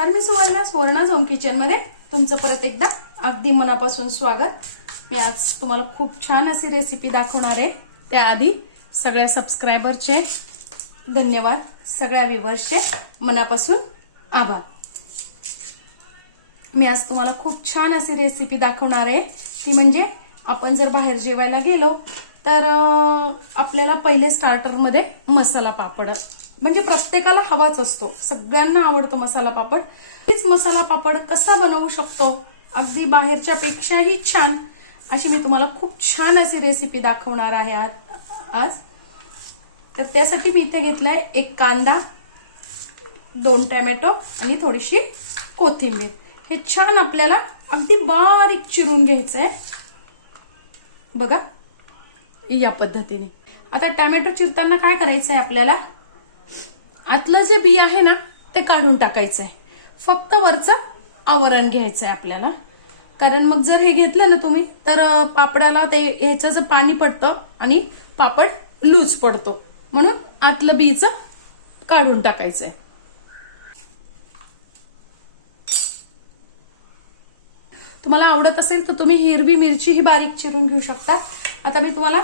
नमस्कार, मी Suvarna zone kitchen मध्ये तुमचं परत एकदा अगदी मनापासून स्वागत। मी आज तुम्हाला खूप छान अशी रेसिपी दाखवणार आहे। त्याआधी सगळ्या सबस्क्रायबरचे धन्यवाद, सगळ्या व्ह्यूअर्सचे मनापासून आभार। मी आज तुम्हाला खूप छान अशी रेसिपी दाखवणार आहे। ती म्हणजे आपण जर बाहेर जेवायला गेलो तर आपल्याला पहिले स्टार्टर मध्ये मसाला पापड म्हणजे प्रत्येकाला हवाच असतो, सगळ्यांना आवडतो मसाला पापड। तीच मसाला पापड कसा बनवू शकतो अगदी बाहेरच्या पेक्षाही छान अशी मी तुम्हाला खूप छान अशी रेसिपी दाखवणार आहे आज। तर त्यासाठी मी इथे घेतलाय एक कांदा, 2 टोमॅटो आणि थोडीशी कोथिंबीर। हे छान आपल्याला अगदी बारीक चिरून घ्यायचंय बघा या पद्धतीने। आता टोमॅटो चिरताना काय करायचंय, आपल्याला आतलं जे बी आहे ना ते काढून टाकायचंय, फक्त वरचं आवरण घ्यायचंय आपल्याला। कारण मग जर हे घेतलं ना तुम्ही तर पापडाला ते ह्याचं जे पाणी पडतं आणि पापड लूज पडतो, म्हणून आतलं बीचं काढून टाकायचंय। तुम्हाला आवडत असेल तर तुम्ही हिरवी मिरची ही बारीक चिरून घेऊ शकता। आता मी तुम्हाला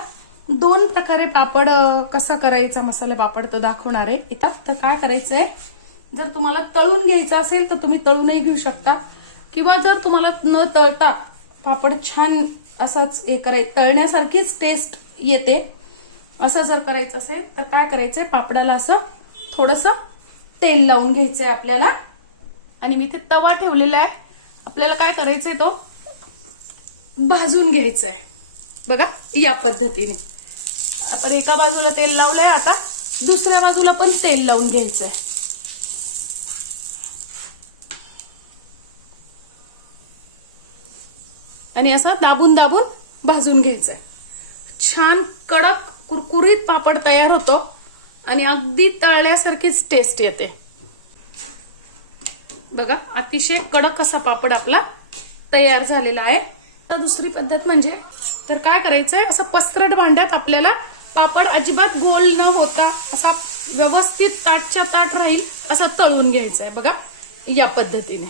2 प्रकारे पापड कसा करायचा मसाला पापड तो दाखवणार आहे इथं। तर काय करायचंय, जर तुम्हाला तळून घ्यायचं असेल तर तुम्ही तळूनही घेऊ शकता, किंवा जर तुम्हाला न तळता पापड छान असाच हे तळण्यासारखीच टेस्ट येते असं जर करायचं असेल तर काय करायचंय, पापडाला असं थोडंसं तेल लावून घ्यायचंय आपल्याला। आणि मी ते तवा ठेवलेला आहे, आपल्याला काय करायचंय तो भाजून घ्यायचंय बघा या पद्धतीने। आपण एका बाजूला तेल लावलंय, आता दुसऱ्या बाजूला पण तेल लावून घ्यायचंय। आणि असं दाबून दाबून भाजून घ्यायचंय। छान कडक कुरकुरीत पापड तयार होतो आणि अगदी तळल्यासारखीच टेस्ट येते बघा। अतिशय कडक असा पापड आपला तयार झालेला आहे। तर दुसरी पद्धत म्हणजे तर काय करायचंय, असं पसरट भांड्यात आपल्याला पापड अजिबात गोल न होता असा व्यवस्थित ताटच्या ताट राहील असा तळून घ्यायचंय बघा या पद्धतीने।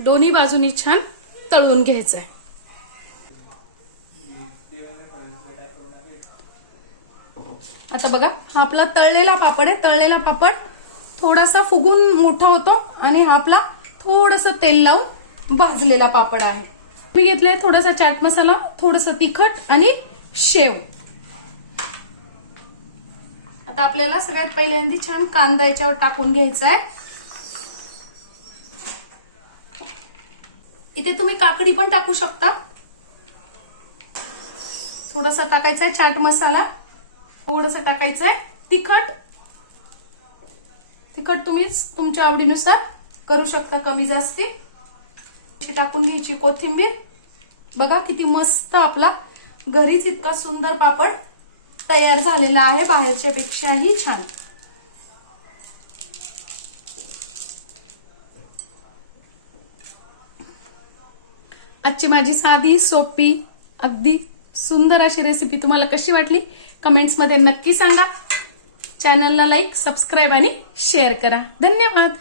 दोन्ही बाजूनी छान तळून घ्यायचंय। आता बघा हा आपला तळलेला पापड आहे। तळलेला पापड थोडासा फुगून मोठा होतो आणि हा आपला थोडंसं तेल लावून भाजलेला पापड आहे। मी घेतलाय थोडासा चाट मसाला, थोडंसं तिखट आणि शेव। आता आपल्याला सगळ्यात पहिल्यांदा छान कांदा याच्यावर टाकून घ्यायचा आहे। इथे तुम्ही काकडी पण टाकू शकता। थोडासा टाकायचा चाट मसाला, थोडंसं टाकायचंय तिखट तुम्ही तुमच्या आवडीनुसार करू शकता, कमी जास्ती। टाकून घ्यायची कोथिंबीर। बघा किती मस्त आपला घरीच इतका सुंदर पापड तयार झालेला आहे, बाहेरच्या पेक्षाही छान। आजची माझी साधी सोपी अगदी सुंदर अशी रेसिपी तुम्हाला कशी वाटली कमेंट्स मध्ये नक्की सांगा। चॅनलला लाईक, सबस्क्राईब आणि शेअर करा। धन्यवाद।